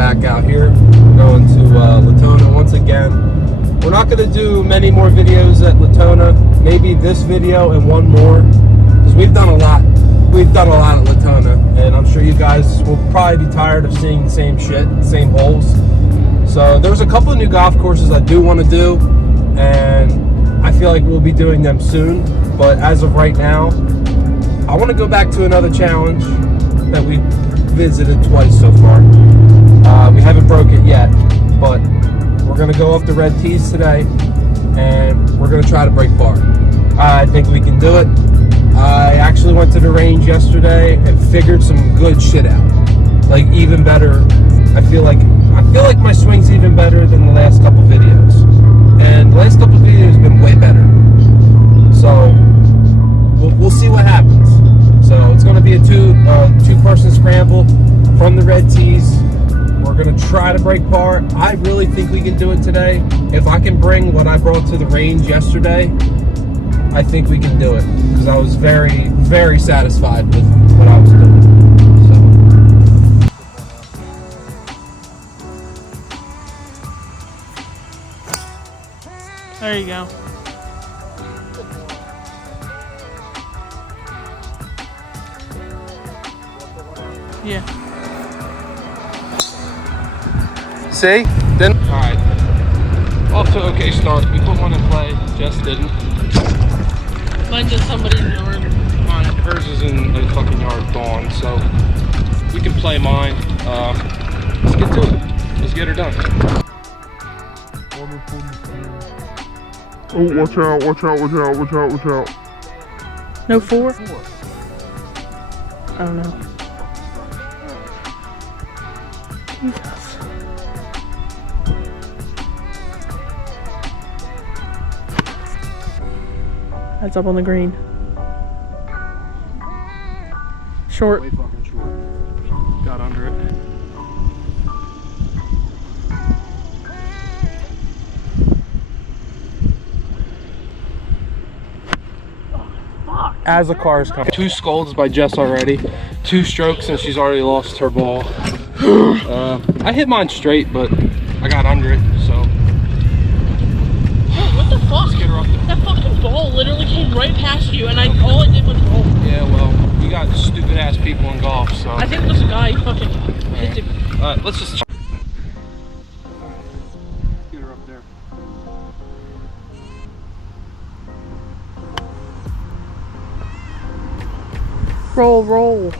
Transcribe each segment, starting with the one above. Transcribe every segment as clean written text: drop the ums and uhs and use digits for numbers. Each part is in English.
back out here. We're going to Latona once again. We're not going to do many more videos at Latona. Maybe this video and one more, because we've done a lot. We've done a lot at Latona, and I'm sure you guys will probably be tired of seeing the same shit, same holes. So there's a couple of new golf courses I do want to do, and I feel like we'll be doing them soon. But as of right now, I want to go back to another challenge that we visited twice so far. We haven't broke it yet, but we're going to go off the red tees today, and we're going to try to break par. I think we can do it. I actually went to the range yesterday and figured some good shit out. Like, even better. I feel like my swing's even better than the last couple videos. And the last couple videos have been way better. So we'll see what happens. So it's going to be a two-person scramble from the red tees. We're going to try to break par. I really think we can do it today. If I can bring what I brought to the range yesterday, I think we can do it, because I was very, very satisfied with what I was doing. So. There you go. Yeah. See? Then. Alright. Off to an okay start. We put one in play. Jess didn't. Mine's in somebody's yard. Hers is in a fucking yard gone, so we can play mine. Let's get to it. Let's get her done. Oh, watch out, watch out, watch out, watch out, watch out. No 4? I don't know. Jesus. That's up on the green. Short. Way fucking short. Got under it. As the cars come. 2 scolds by Jess already. 2 strokes and she's already lost her ball. I hit mine straight, but I got under it, so. What the fuck? Let's get her up there. That fucking ball literally came right past you, and all I did was roll. Yeah, well, you got stupid ass people in golf, so. I think there's a guy fucking hit him. Alright, let's just. Get her up there. Roll, roll.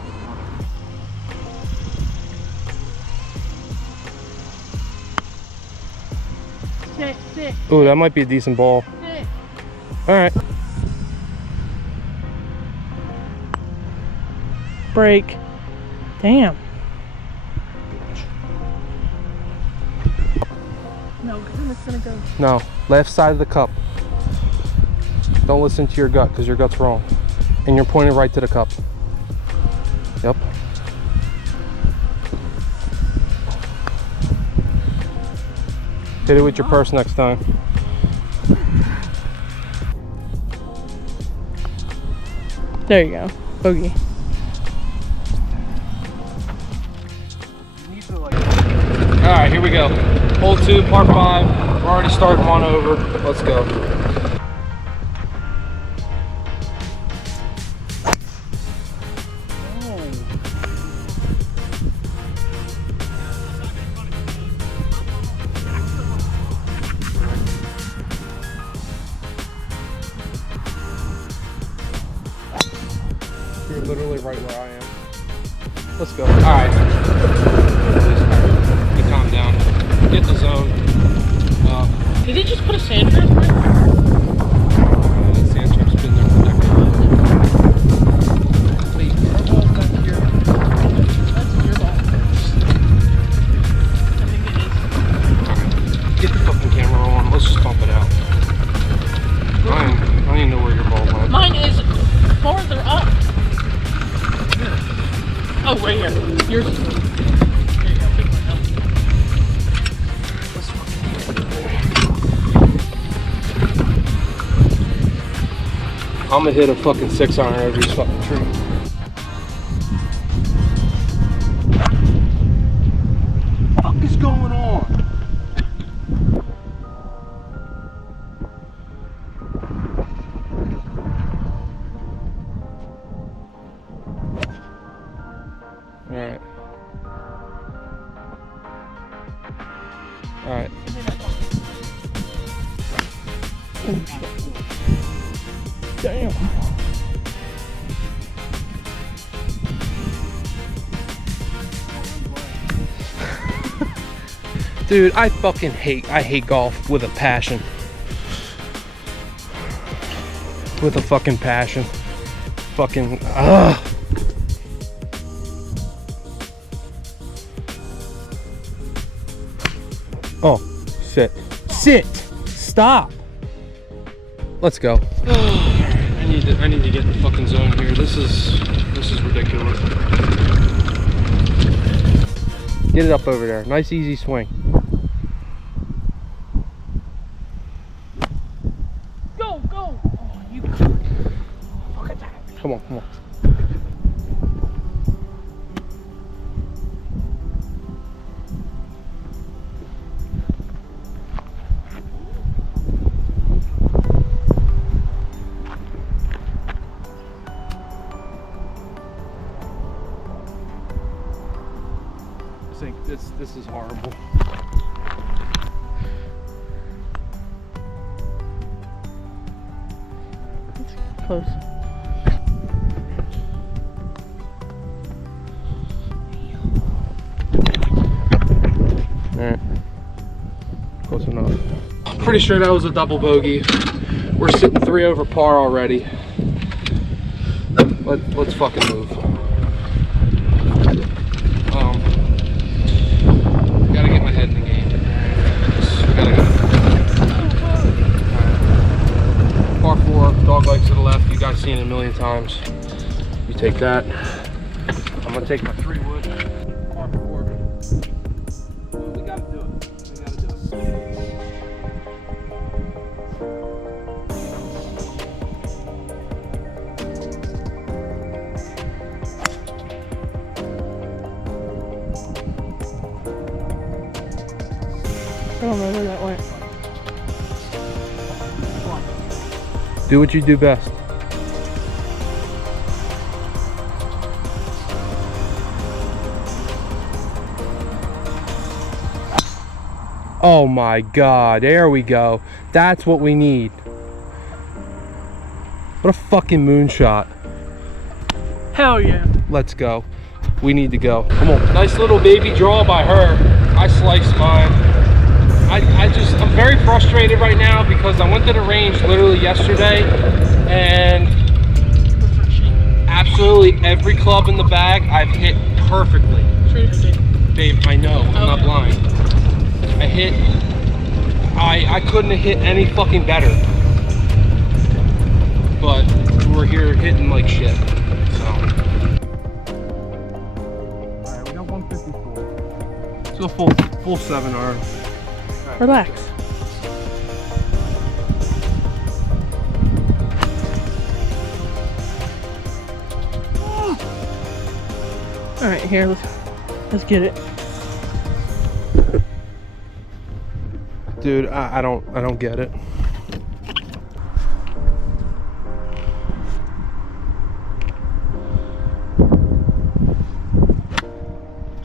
Sit. Ooh, that might be a decent ball. Sit. Alright. Break. Damn. No, because then it's gonna go. No, left side of the cup. Don't listen to your gut, because your gut's wrong. And you're pointing right to the cup. Yep. Hit it with your purse next time. There you go. Bogey. Alright, here we go. Hole 2, par 5. We're already starting one over. Let's go. You're literally right where I am. Let's go. Alright. You calm down. Get the zone. Did he just put a sand trap there? That sand trap's been there for decades. Wait, our ball's back here. That's your ball. I think it is. Get the fucking camera on. Let's just bump it out. I don't even know where your ball went. Mine is farther up. Oh, right here. Yours is. There you go. Take my help. I'm gonna hit a fucking 6-iron over this fucking tree. Fuck. it. Give me that fucking. Damn. Dude, I hate golf with a passion. With a fucking passion. Fucking, ugh. Oh, sit. Sit! Stop! Let's go. I need to get in the fucking zone here. This is ridiculous. Get it up over there. Nice easy swing. Go! Oh, you fucking time. Come on, come on. I think this is horrible. Close. Alright. Close enough. Pretty sure that was a double bogey. We're sitting 3 over par already. Let's fucking move. Gotta get my head in the game. We gotta go. Alright. Par 4, dog legs to the left. You guys seen it a million times. You take that. I'm gonna take my 3-wood. Par 4. We gotta do it. We gotta do it. I don't know where that went. Do what you do best. Oh my God, there we go. That's what we need. What a fucking moonshot. Hell yeah. Let's go. We need to go. Come on. Nice little baby draw by her. I sliced mine. I'm very frustrated right now because I went to the range literally yesterday and absolutely every club in the bag I've hit perfectly. Babe, I know, I'm not blind. I couldn't have hit any fucking better. But we're here hitting like shit. So. Alright, we got 154. Let's go full 7 iron. Relax. All right, here, let's get it. Dude, I don't get it.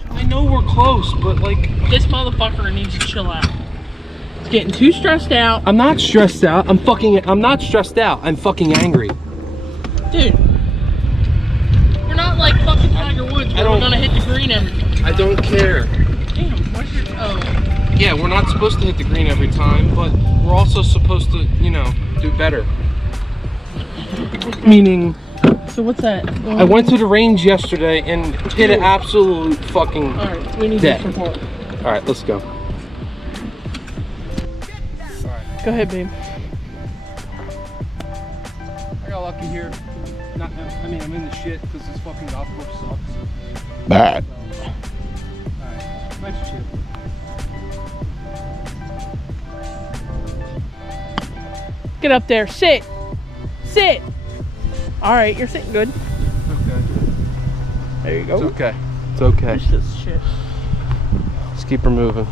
I know we're close, but like This motherfucker needs to chill out. It's getting too stressed out. I'm not stressed out. I'm not stressed out. I'm fucking angry. Dude, we're not like fucking Tiger Woods where we're gonna hit the green every time. I don't care. Damn, where's your, oh. Yeah, we're not supposed to hit the green every time, but we're also supposed to, you know, do better. Meaning, So what's that? I went to the range yesterday and hit an absolute fucking Alright, we need dead. your support. Alright, let's go. Go ahead, babe. I got lucky here. I mean, I'm in the shit because this fucking golf course sucks. Bad. Alright, nice chip. Get up there. Sit. Sit. Alright, you're sitting good. Okay. There you go. It's okay. It's okay. Push this shit. Let's keep her moving.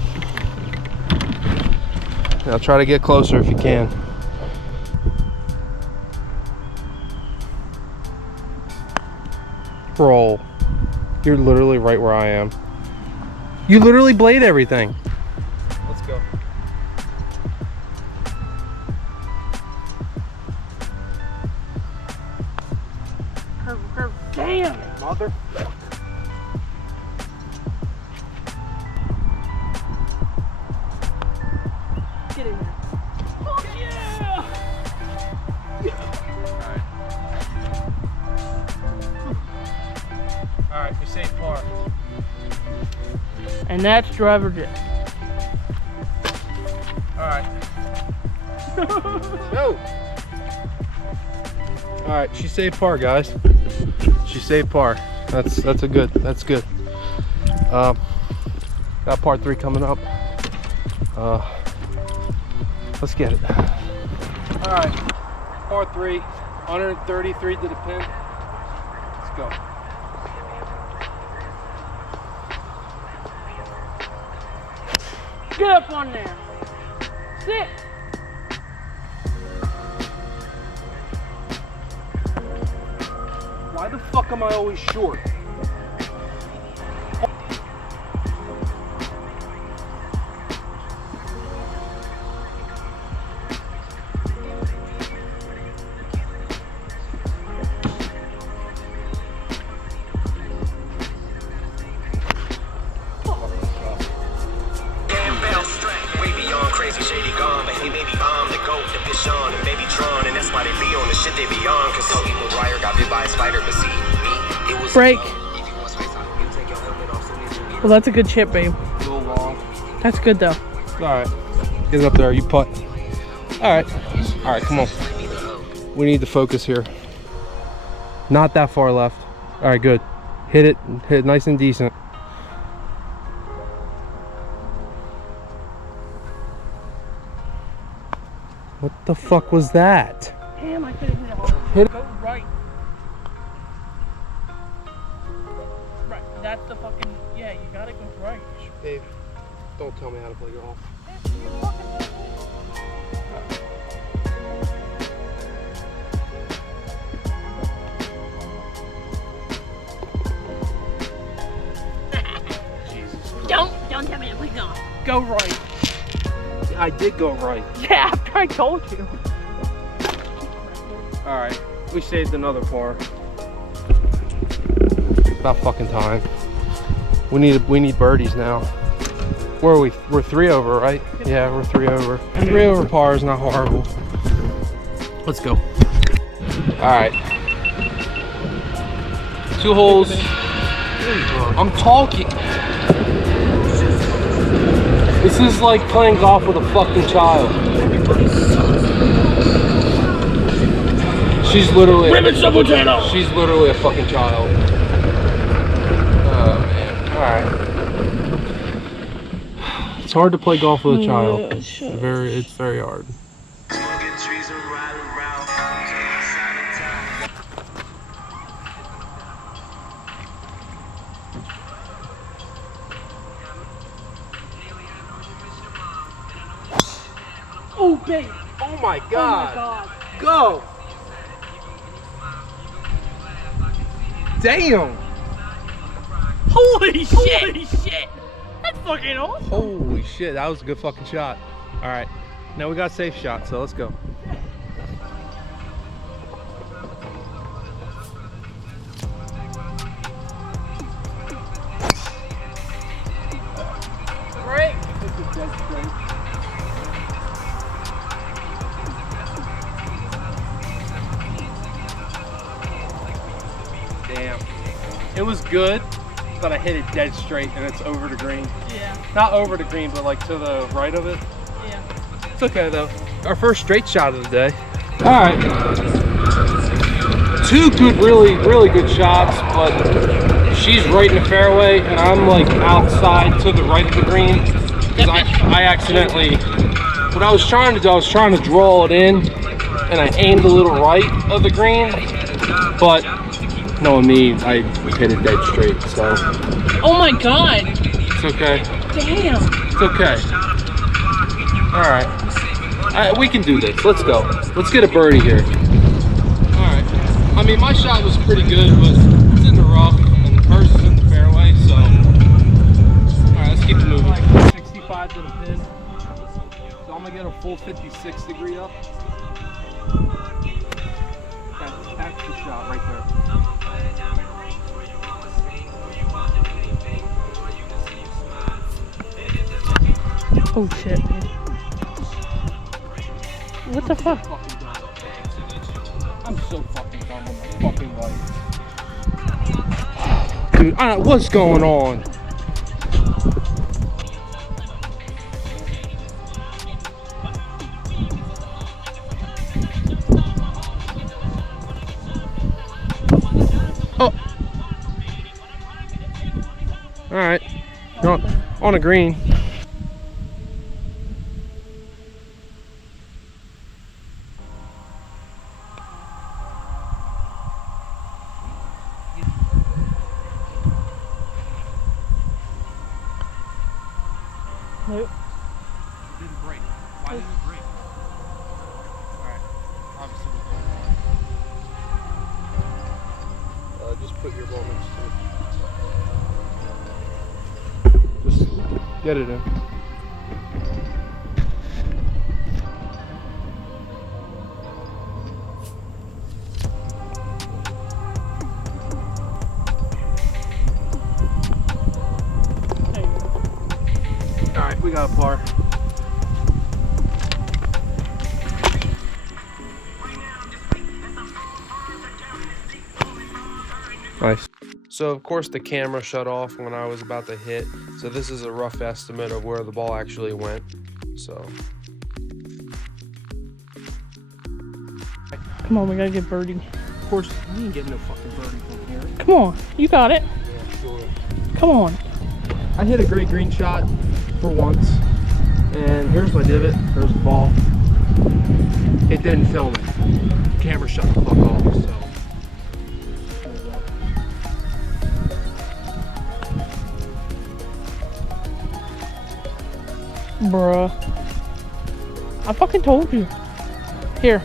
Now try to get closer if you can. Roll. You're literally right where I am. You literally blade everything. Let's go. Mother. Get in there. Oh yeah! Alright, we saved par. And that's driver J. Alright. Go! Alright, she saved par, guys. She saved par. That's good. Got par 3 coming up. Let's get it. Alright. Par 3. 133 to the pin. Let's go. Get up on there. Sit. Why the fuck am I always short? Break. Well, that's a good chip, babe. A little long. That's good though. Alright. Get it up there, you putt. Alright. Alright, come on. We need to focus here. Not that far left. Alright, good. Hit it nice and decent. What the fuck was that? Damn, I could have hit it hard. Hit it. Go right. Right. That's the fucking. Yeah, you gotta go right. Dave, don't tell me how to play golf. Don't tell me to play golf. Go right. I did go right. Yeah, after I told you. Alright, we saved another par. It's about fucking time. We need birdies now. Where are we? We're 3 over, right? Yeah, we're 3 over. 3 over par is not horrible. Let's go. Alright. 2 holes. I'm talking. This is like playing golf with a fucking child. She's literally a fucking child. Oh man. Alright. It's hard to play golf with a child. It's very hard. Oh, babe. Oh my god. Oh my god. Go. Damn. Holy shit. That's fucking awesome. Holy shit, that was a good fucking shot. All right, now we got a safe shot, so let's go. Break. Damn. It was good, but I hit it dead straight and it's over the green. Yeah. Not over the green, but like to the right of it. Yeah. It's okay though. Our first straight shot of the day. All right. 2 good, really good shots, but she's right in the fairway and I'm like outside to the right of the green. Because I accidentally, what I was trying to do, I was trying to draw it in and I aimed a little right of the green, but knowing me, I hit it dead straight, so. Oh my god. It's okay. Damn. It's okay. All right. We can do this. Let's go. Let's get a birdie here. All right. I mean, my shot was pretty good, but it's in the rough, and hers is in the fairway, so. All right, let's keep it moving. 65 to the pin. So I'm gonna get a full 56 degree up. That's the shot right there. Oh shit. What the fuck? I'm so fucking dumb on my fucking life. Dude, what's going on? Oh. Alright. On a green. Nope. It didn't break. Why didn't it break? Alright. Obviously we're going on. Just put your ball next to it. Just get it in. Alright, we got a par. Nice. So of course the camera shut off when I was about to hit. So this is a rough estimate of where the ball actually went. So. Come on, we gotta get birdie. Of course, we ain't getting no fucking birdie from here. Come on, you got it. Yeah, sure. Come on. I hit a great green shot for once. And here's my divot. There's the ball. It didn't film it. Camera shut the fuck off, so. Bruh. I fucking told you. Here.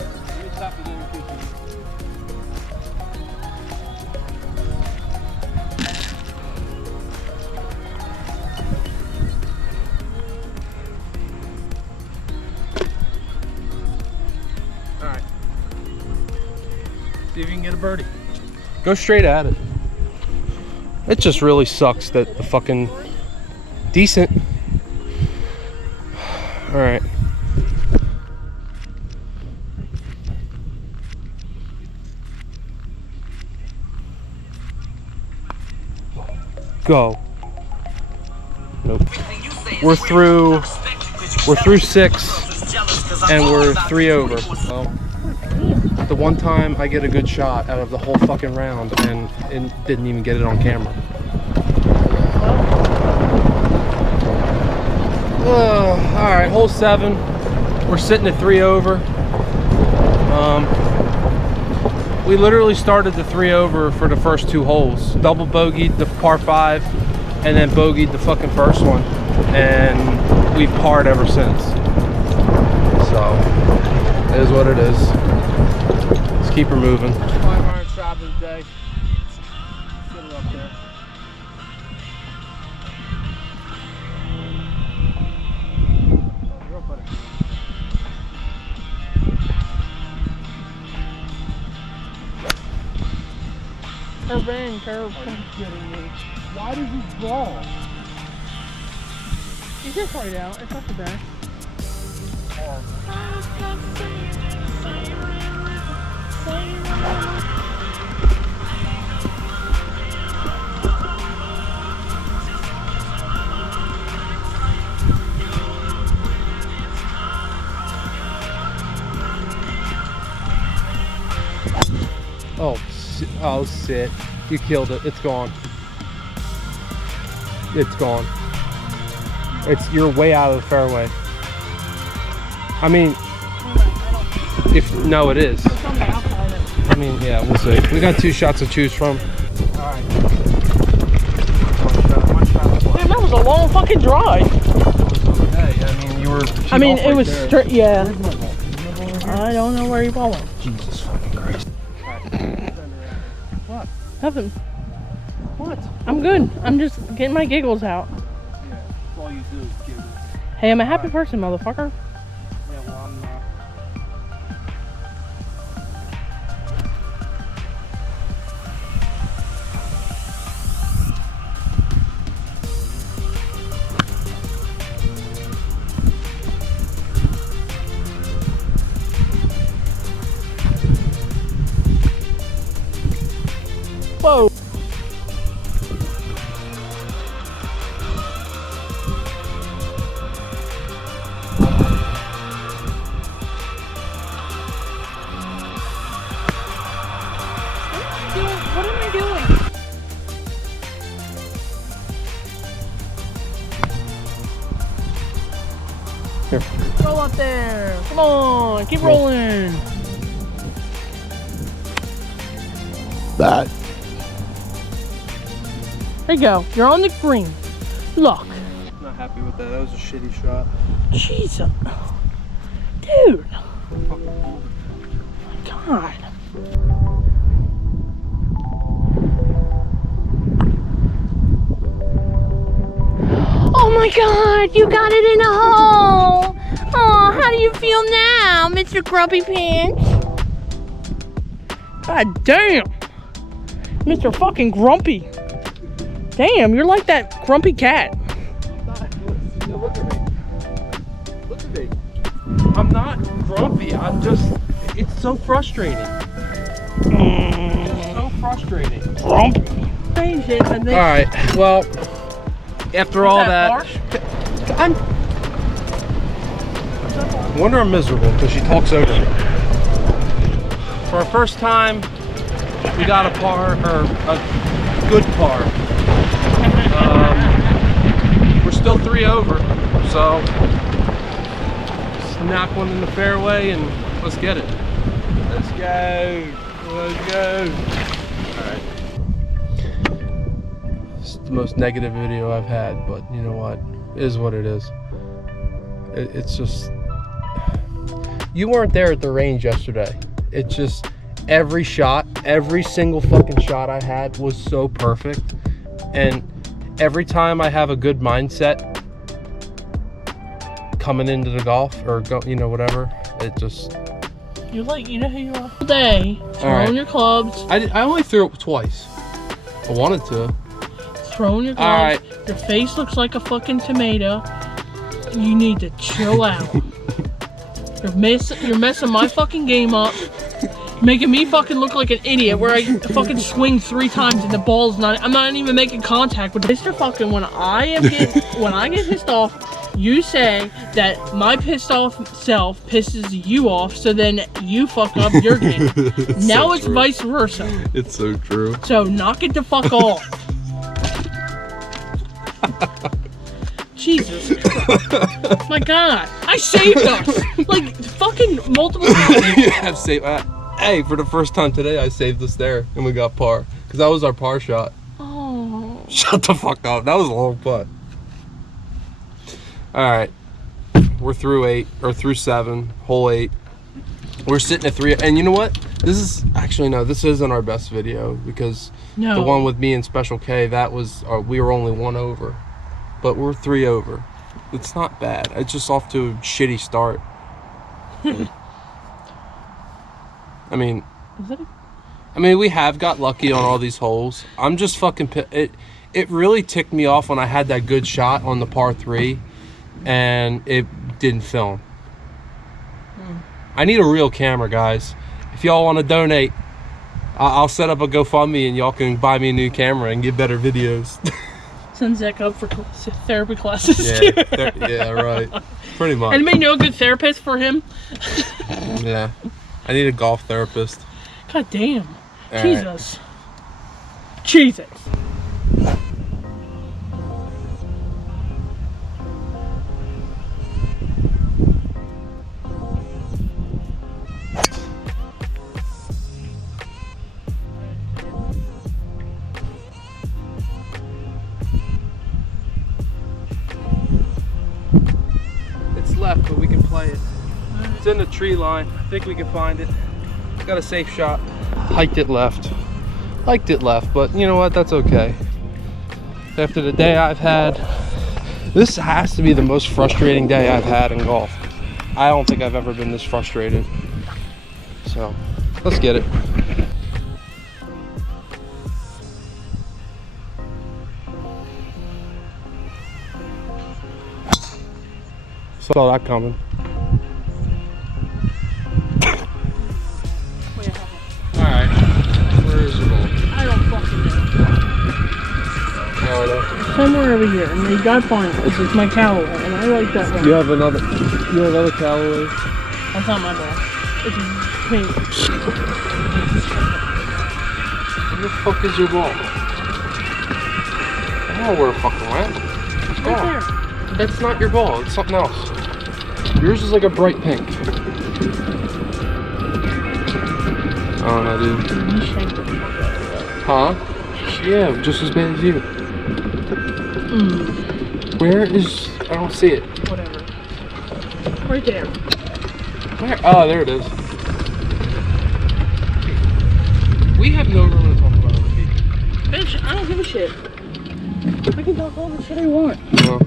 Alright. See if you can get a birdie. Go straight at it. It just really sucks that the fucking decent. Alright. Go. Nope. We're through 6 and we're 3 over. Well, the one time I get a good shot out of the whole fucking round and didn't even get it on camera. Alright, hole 7. We're sitting at 3 over. We literally started the 3 over for the first 2 holes. Double bogeyed the par 5 and then bogeyed the fucking first one. And we've parred ever since. So, it is what it is. Let's keep her moving. 5-iron shot of the day. Sit it up there. Curve in, curve. Are you kidding me? Why did you draw? You can try it out. It's not too bad. Oh, shit. You killed it. It's gone. It's gone. You're way out of the fairway. I mean, no, it is. I mean, yeah, we'll see. We got 2 shots to choose from. All right. Damn, that was a long fucking drive. Hey, I mean, you were. I mean, it was straight. Yeah. I don't know where you're going. Jesus fucking Christ. What? Nothing. What? I'm good. I'm just getting my giggles out. Yeah, that's all you do is giggle. Hey, I'm a happy person, motherfucker. Yeah, well, I'm not. Whoa. What am I doing? Here. Roll up there. Come on, keep rolling. That. There you go. You're on the green. Look. Not happy with that. That was a shitty shot. Jesus. Dude. Oh my God. Oh my God, you got it in a hole. Oh, how do you feel now, Mr. Grumpy Pants? God damn. Mr. fucking Grumpy. Damn, you're like that grumpy cat. Look at me. Look at me. I'm not grumpy. I'm just. It's so frustrating. It's so frustrating. Grumpy. All right. Well, after all that, I wonder I'm miserable because she talks over me. For our first time, we got a par, or a good par. We're still 3 over, so just knock one in the fairway and let's get it. Let's go. Let's go. Alright. It's the most negative video I've had, but you know what? It is what it is. It's just... You weren't there at the range yesterday. It's just every shot, every single fucking shot I had was so perfect. And every time I have a good mindset coming into the golf or go, you know, whatever, it just... You know who you are. Today, throwing your clubs. I only threw it twice. I wanted to. Throwing your gloves. Your face looks like a fucking tomato. You need to chill out. You're messing my fucking game up. Making me fucking look like an idiot where I fucking swing 3 times and the ball's not, I'm not even making contact with Mr. Fucking when I get pissed off, you say that my pissed off self pisses you off, so then you fuck up your game. Now it's vice versa. It's so true. So knock it the fuck off. Jesus Christ. My God. I saved us. Like fucking multiple times. You have saved. Hey, for the first time today, I saved us there and we got par. Because that was our par shot. Oh. Shut the fuck up. That was a long putt. Alright. We're through 8, or through 7, hole 8. We're sitting at 3. And you know what? This is, actually no, this isn't our best video. Because the one with me and Special K, that was, we were only 1 over. But we're 3 over. It's not bad. It's just off to a shitty start. I mean, we have got lucky on all these holes. I'm just fucking it really ticked me off when I had that good shot on the par 3 and it didn't film. I need a real camera, guys. If y'all want to donate, I'll set up a GoFundMe and y'all can buy me a new camera and get better videos. Send Zach up for therapy classes. Yeah, yeah, right. Pretty much. Anybody know a good therapist for him? Yeah. I need a golf therapist. God damn. All Jesus. Right. Jesus. It's left, but we can play it. It's in the tree line. I think we can find it. Got a safe shot. Hiked it left. Liked it left, but you know what? That's okay. After the day I've had, this has to be the most frustrating day I've had in golf. I don't think I've ever been this frustrated. So, let's get it. Saw that coming. Alright, where is it all? I don't fucking somewhere over here, and you gotta find it. This is my Callaway, and I like that one. You have other Callaways? That's not my ball. It's pink. Where the fuck is your ball? I don't know where it fucking went. It's Right gone. there. That's not your ball. It's something else. Yours is like a bright pink. I don't know, dude. You shanked the fuck out of that. Huh? Yeah, just as bad as you. Where is... I don't see it. Whatever. Right there. Where? Oh, there it is. We have no room to talk about other people. Bitch, I don't give a shit. I can talk all the shit I want. Well,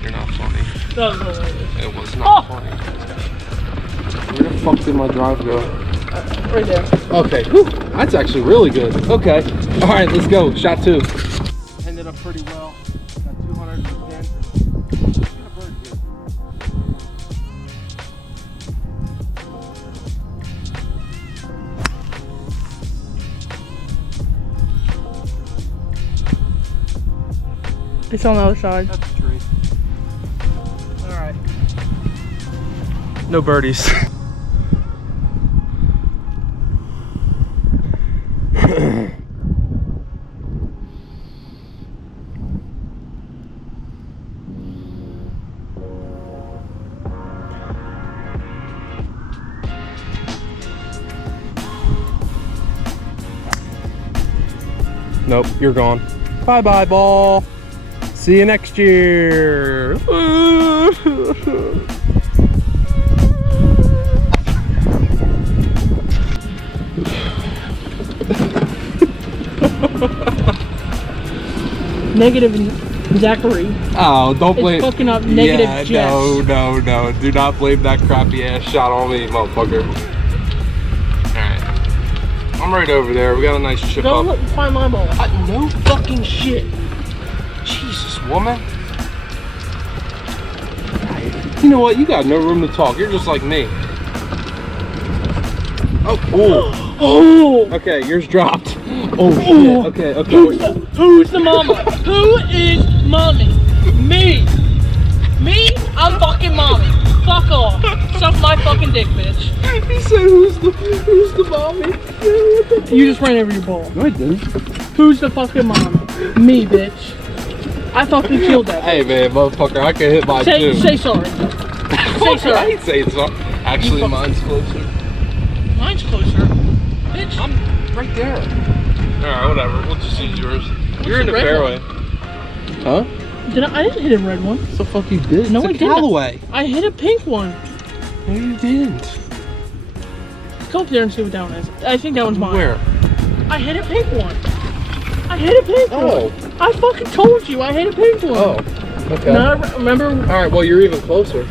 you're not funny. That was hilarious. It was not funny. Where the fuck did my drive go? Right there. Okay, whew, that's actually really good. Okay, all right, let's go. Shot 2. Ended up pretty well. Got 200 for 10. Got a bird here. It's on the other side. That's a tree. All right. No birdies. Nope, you're gone. Bye-bye, ball. See you next year. Negative Zachary. Oh, don't blame. It's fucking up negative Jess. No. Do not blame that crappy ass shot on me, motherfucker. Alright. I'm right over there. We got a nice chip Go up. look, find my ball. No fucking shit. Jesus, woman. You know what? You got no room to talk. You're just like me. Oh, ooh. Oh! Okay, yours dropped. Oh, shit. Okay. Who's the mama? Who is mommy? Me! Me? I'm fucking mommy. Fuck off. Suck my fucking dick, bitch. He said, who's the mommy? You just ran over your ball. No, I didn't. Who's the fucking mommy? Me, bitch. I fucking killed that. Hey, man, motherfucker, I can hit mine too. Say sorry. Say I sorry. ain't saying sorry. Actually, mine's closer. Mine's closer. Bitch. I'm right there. Alright, whatever. We'll just use yours. You're in the red fairway. Huh? I didn't hit a red one. What the fuck you did? No, it's I a didn't. Callaway. I hit a pink one. No, you didn't. Go up there and see what that one is. I think that one's mine. Where? I hit a pink one. I hit a pink Oh. one. I fucking told you I hit a pink one. Oh, okay. Now, remember? Alright, well, you're even closer.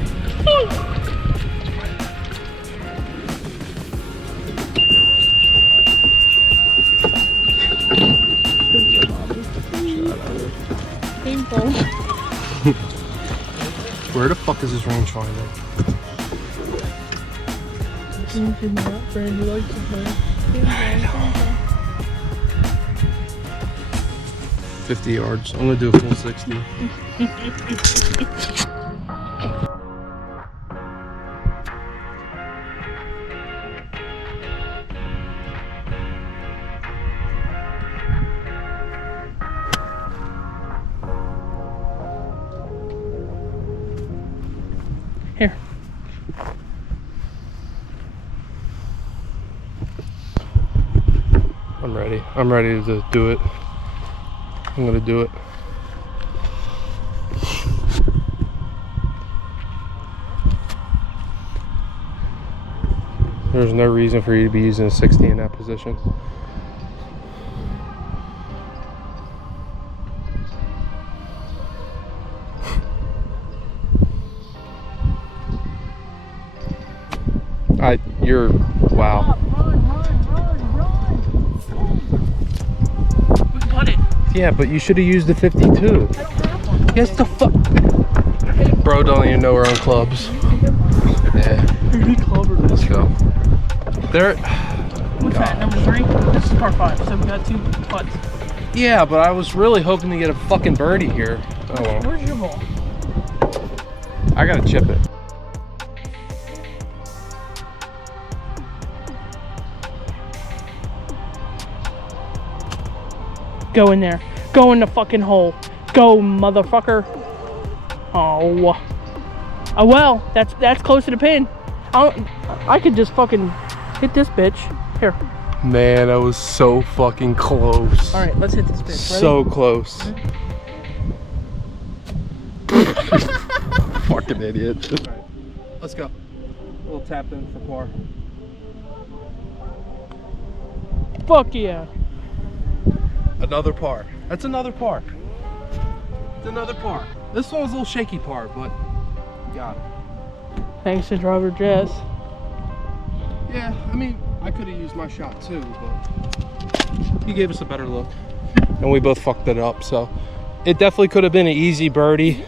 Painful. Where the fuck is this rangefinder? Brandy likes to play. 50 yards. I'm gonna do a full 60. Here. I'm ready. I'm ready to do it. I'm gonna do it. There's no reason for you to be using a 60 in that position. Wow. We putted. Yeah, but you should have used the 52. Yes, the fuck. Bro, don't even know we're on clubs. Yeah. Let's go. There. What's that? Number 3? This is par 5, so we got 2 putts. Yeah, but I was really hoping to get a fucking birdie here. Oh well. Where's your ball? I gotta chip it. Go in there. Go in the fucking hole. Go, motherfucker. Oh. Oh well, that's close to the pin. I could just fucking hit this bitch. Here. Man, that was so fucking close. All right, let's hit this bitch. Ready? So close. Fucking idiot. All right, let's go. A little tap in for par. Fuck yeah. Another par. That's another par. It's another par. This one was a little shaky par, but got it. Thanks to driver Jess. Yeah, I mean, I could have used my shot too, but he gave us a better look. And we both fucked it up, so it definitely could have been an easy birdie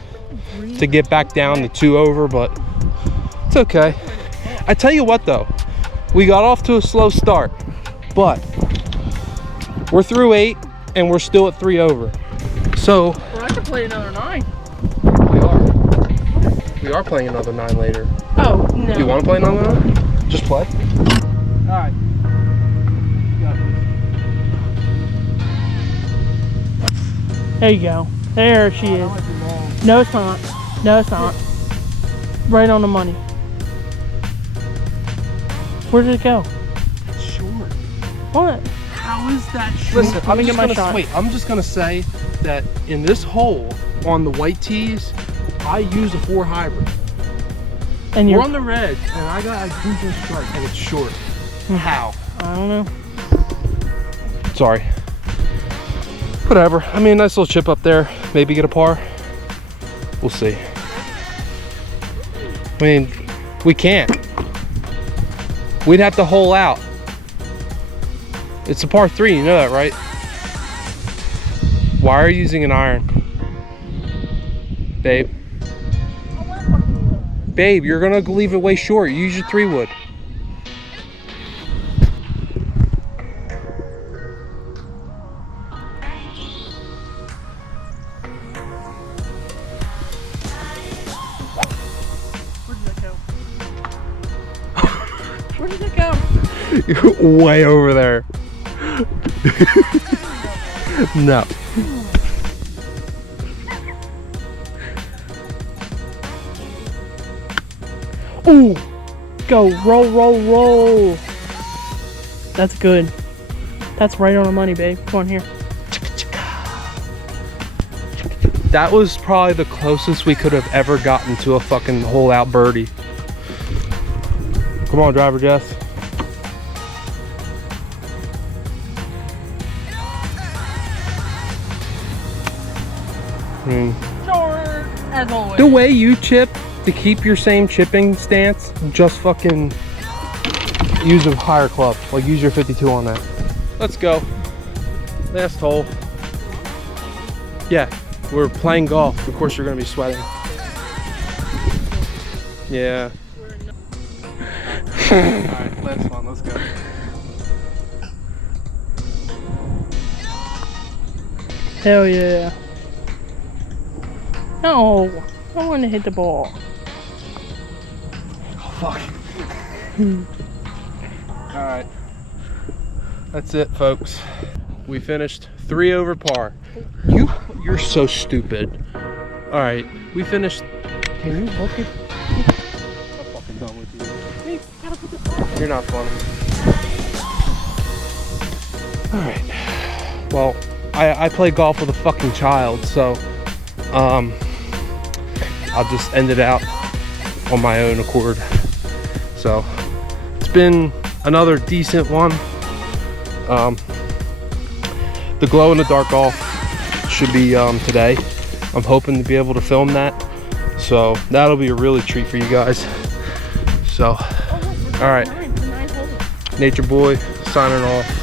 to get back down to 2 over, but it's okay. I tell you what though, we got off to a slow start, but we're through 8 and we're still at 3 over. So Well, I could play another 9. we are playing another 9 later. Oh, no. Do you want to play another 9? Just play. All right. There you go. There she is. No, it's not. No, it's not. Right on the money. Where did it go? Short. What? How is that short? Listen, Let me get my shot. Wait, I'm just gonna say that in this hole on the white tees, I use a 4 hybrid. And We're you're on the red, and I got a decent strike, and it's short. How? I don't know. Sorry. Whatever. I mean, nice little chip up there. Maybe get a par. We'll see. I mean, we can't. We'd have to hole out. It's a par 3, you know that, right? Why are you using an iron? Babe. Babe, you're gonna leave it way short. Use your 3-wood. Where did it go? You're way over there. No. Ooh! Go, roll, roll, roll. That's good. That's right on the money, babe. Come on here. That was probably the closest we could have ever gotten to a fucking hole out birdie. Come on, driver Jess. Short, as always. The way you chip to keep your same chipping stance, just fucking use a higher club. Like use your 52 on that. Let's go. Last hole. Yeah, we're playing golf. Of course you're gonna be sweating. Yeah. Alright, last one, let's go. Hell yeah. No, I want to hit the ball. Oh, fuck. Alright. That's it, folks. We finished 3 over par. You're so stupid. Alright, we finished. Can you look at? I'm fucking done with you. You're not funny. Alright. Well, I play golf with a fucking child, so I'll just end it out on my own accord. So it's been another decent one. The glow in the dark golf should be today. I'm hoping to be able to film that, so that'll be a really treat for you guys. So all right, Nature Boy signing off.